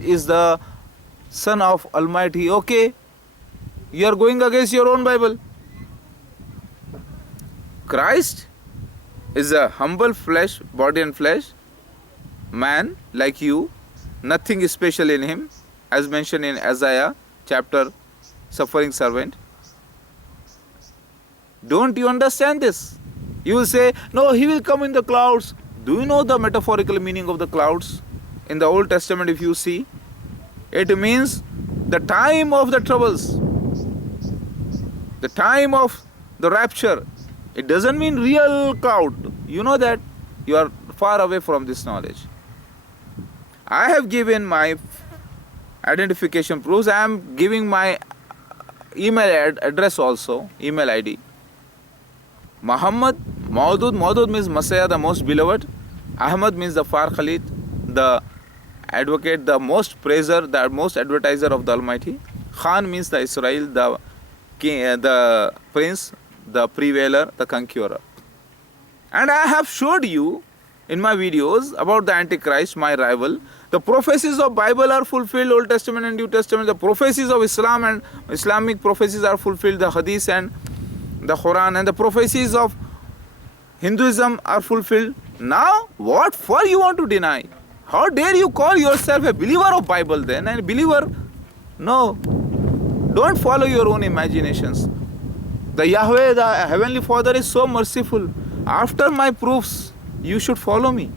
is the Son of Almighty. Okay, you are going against your own Bible. Christ is a humble flesh, body and flesh, man like you, nothing special in him, as mentioned in Isaiah chapter suffering servant. Don't you understand this? You will say, no, he will come in the clouds. Do you know the metaphorical meaning of the clouds? In the Old Testament, if you see, it means the time of the troubles, the time of the rapture. It doesn't mean real cloud. You know that. You are far away from this knowledge. I have given my identification proofs. I am giving my email address also, email ID. Muhammad, Maudud means Messiah, the most beloved. Ahmad means the far Khalid, the advocate, the most praiser, the most advertiser of the Almighty. Khan means the Israel, the king, the prince, the prevailer, the conqueror. And I have showed you in my videos about the Antichrist, my rival. The prophecies of Bible are fulfilled, Old Testament and New Testament. The prophecies of Islam and Islamic prophecies are fulfilled, the Hadith and the Quran, and the prophecies of Hinduism are fulfilled. Now, what for you want to deny? How dare you call yourself a believer of Bible then? And believer? No. Don't follow your own imaginations. The Yahweh, the Heavenly Father is so merciful. After my proofs, you should follow me.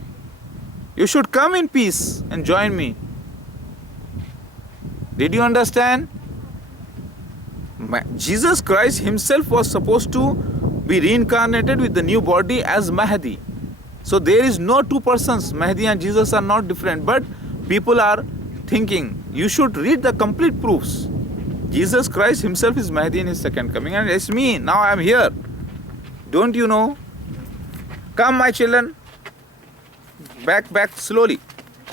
You should come in peace and join me. Did you understand? Jesus Christ himself was supposed to be reincarnated with the new body as Mahdi. So there is no two persons. Mahdi and Jesus are not different. But people are thinking, you should read the complete proofs. Jesus Christ himself is Mahdi in his second coming. And it's me. Now I am here. Don't you know? Come my children. Back slowly.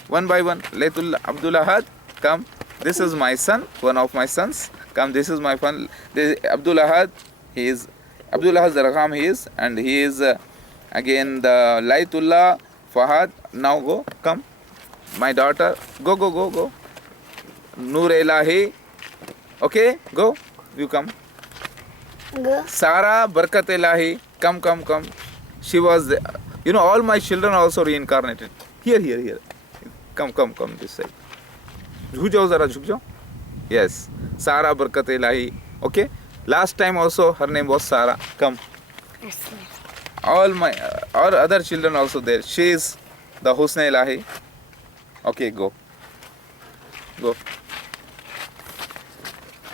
One by one. Laytul Abdul Ahad. Come. This is my son. One of my sons. Come. This is my son. This is Abdul Ahad. He is Abdul Ahad Zargham. He is. And he is again the Laytullah Fahad. Now go. Come. My daughter. Go. Noor Elahi. Okay. Go. You come. Go. Sara Barkat Elahi. Come. She was, all my children are also reincarnated. Here. Come this side. Jhuk jao zara, jhuk jao. Yes. Sara Barkat Elahi. Okay. Last time also her name was Sara. Come. All other children also there. She is the Husna Elahi. Okay, go.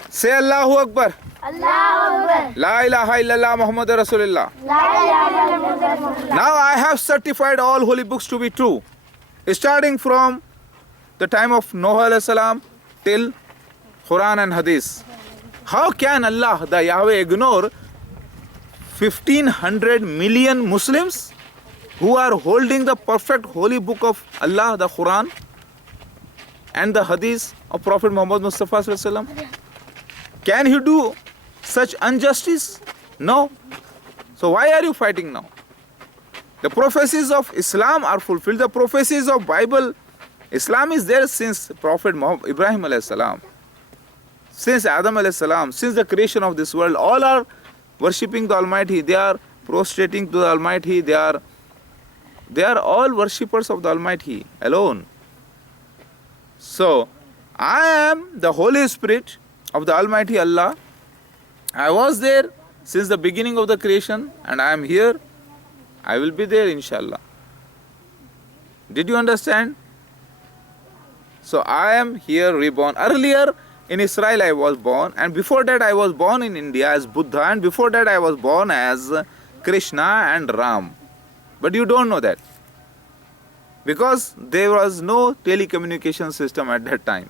Say Allahu Akbar. Allahu Akbar. La ilaha illallah Muhammad Rasulullah. Now I have certified all holy books to be true. Starting from the time of Noah alayhi salam till Quran and Hadith. How can Allah, the Yahweh, ignore 1500 million Muslims who are holding the perfect holy book of Allah, the Quran, and the Hadith of Prophet Muhammad Mustafa sallallahu alaihi wasallam? Can he do such injustice? No. So why are you fighting now? The prophecies of Islam are fulfilled. The prophecies of Bible, Islam is there since Prophet Ibrahim alayhi salam, since Adam alayhi salam, since the creation of this world. All are worshipping the Almighty. They are prostrating to the Almighty. They are all worshippers of the Almighty alone. So I am the Holy Spirit of the Almighty Allah. I was there since the beginning of the creation, and I am here. I will be there, inshallah. Did you understand? So I am here reborn. Earlier in Israel I was born, and before that I was born in India as Buddha, and before that I was born as Krishna and Ram. But you don't know that, because there was no telecommunication system at that time.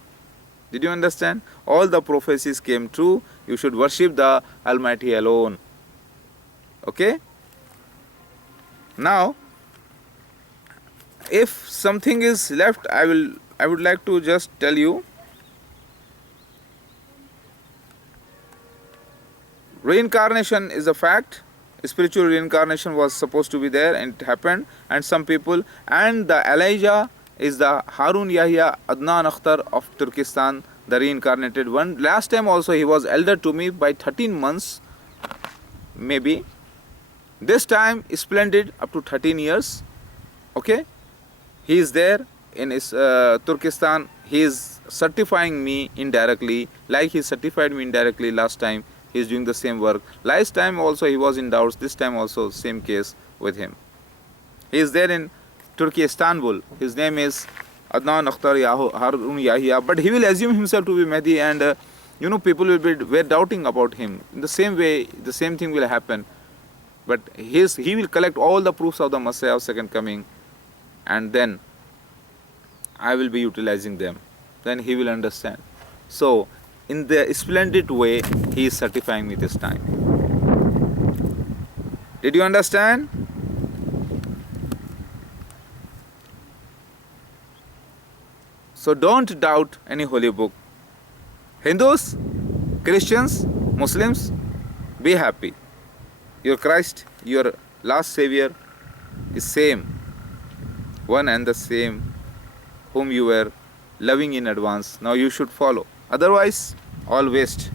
Did you understand? All the prophecies came true. You should worship the Almighty alone. Okay? Now, if something is left, I would like to just tell you. Reincarnation is a fact. Spiritual reincarnation was supposed to be there, and it happened. And some people, and the Elijah is the Harun Yahya Adnan Akhtar of Turkestan, the reincarnated one. Last time also he was elder to me by 13 months, maybe. This time splendid up to 13 years. Okay, he is there in Turkestan. He is certifying me indirectly, like he certified me indirectly last time. He is doing the same work. Last time also he was in doubts. This time also same case with him. He is there in Turkey, Istanbul. His name is Adnan Akhtar Harun Yahya. But he will assume himself to be Mahdi, and people will be were doubting about him. In the same way, the same thing will happen. But he will collect all the proofs of the Messiah of second coming, and then I will be utilizing them. Then he will understand. So, in the splendid way, he is certifying me this time. Did you understand? So don't doubt any holy book. Hindus, Christians, Muslims, be happy. Your Christ, your last Savior is same, one and the same, whom you were loving in advance. Now you should follow. Otherwise, all waste.